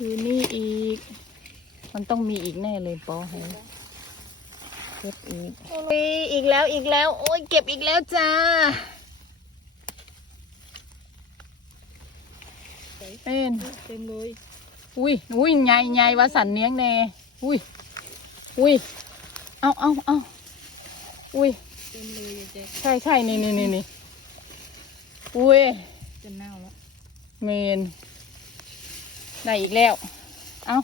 คือนี่อีก มันต้องมีอีกแน่เลยปอให้เก็บอีกมีอีกแล้วอีกแล้ว โอ้ยเก็บอีกแล้วจ้าเป็นเต็มเลยอุ้ยอุ้ยใหญ่ใหญ่วาสันเนี้ยงแน่อุ้ยอุ้ยเอาเอาเอาอุ้ยเต็มเลยยายแจ๊คใช่ใช่นี่นี่นี่นี่อุ้ยจะเน่าแล้วเมน ได้อีกแล้ว เอา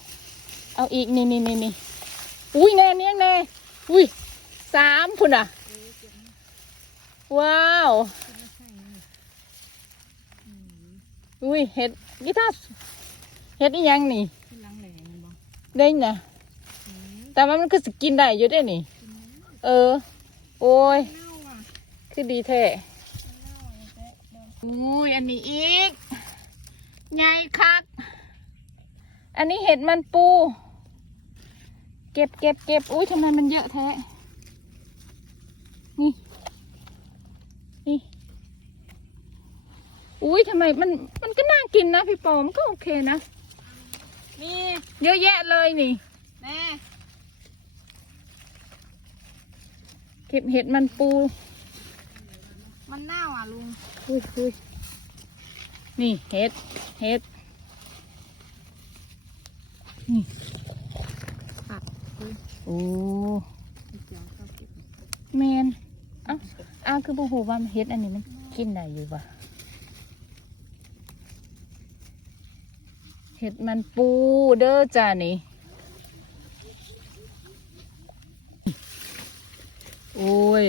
เอาอีกนี่นี่นี่นี่อุ้ยแน่เนี้ยแน่อุ้ยสามคุณอะ ว้าว อุ้ยเห็ดกีตาร์เห็ดอีหยังนี่ที่ล้างนบอกได้นะแต่ว่ามันก็สกินได้อยู่ได้นี่ เออ โอ้ย คือดีแท้มันเน่าอะยายแจ๊คเดี๋ยวอุ้ยอันนี้อีกใหญ่คัก อันนี้เห็ดมันปู เก็บเก็บเก็บอุ้ยทำไมมันเยอะแท้ นี่ นี่ อุ้ยทำไมมันมันก็น่ากินนะพี่ปอมนก็โอเคนะ นี่เยอะแยะเลยนี่ แม่เก็บเห็ดมันปู มันเน่าอะลุงอุ้ยอุ้ยนี่เห็ด เห็ด นี่ผักอุ้ยโอ้พี่จ๋าชอบเก็บแมนเอ้าอ้าวคือบูฮูว่าเห็ดอันนี้มันกินได้อยู่ปะเห็ดมันปูเด้อจ้านี่โอ้ย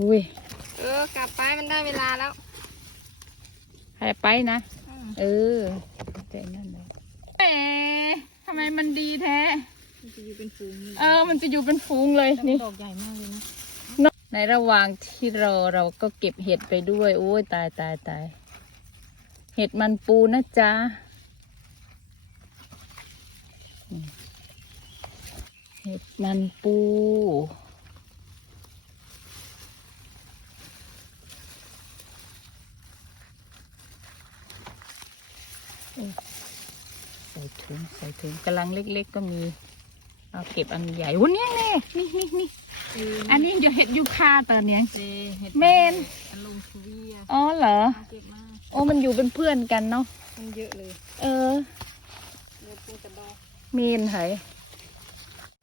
อุ้ย เออกลับไปมันได้เวลาแล้ว ใครไปนะอืม เออเจนั่นเลยแหมทำไมมันดีแท้ มันจะอยู่เป็นฝูงนี่เออ มันจะอยู่เป็นฟูงเลยแล้วมันนี่ ดอกใหญ่มากเลยนะในระหว่างที่รอเราก็เก็บเห็ดไปด้วย โอ้ยตายตายตาย เห็ดมันปูนะจ๊ะอืมเห็ดมันปูเอ้ย ใส่ถุงใส่ถุงกำลังเล็ก ๆ ก็มี เอาเก็บอันใหญ่วันนี้นี่นี่นี่นี่เอออันนี้จะเห็ดยูคาตอนเนี้ยเจเห็ดเมนอันลุงชูเวียอ๋อเหรอเอาเก็บมาโอ้มันอยู่เป็นเพื่อนกันเนาะมันเยอะเลย เออเลือดปูกระดอกเมนไถ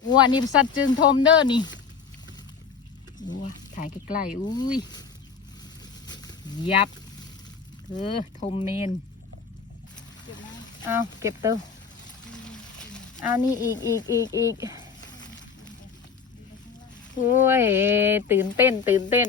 วัวนี่สัตว์จึงทมเด้อนี่วัวถ่ายใกล้ๆ อุ้ย ยับ เออ ทมเมนเก็บมา เอาเก็บเตัวเอานี่อีกอีกอีกอีกโอ้ยตื่นเต้น ตื่นเต้น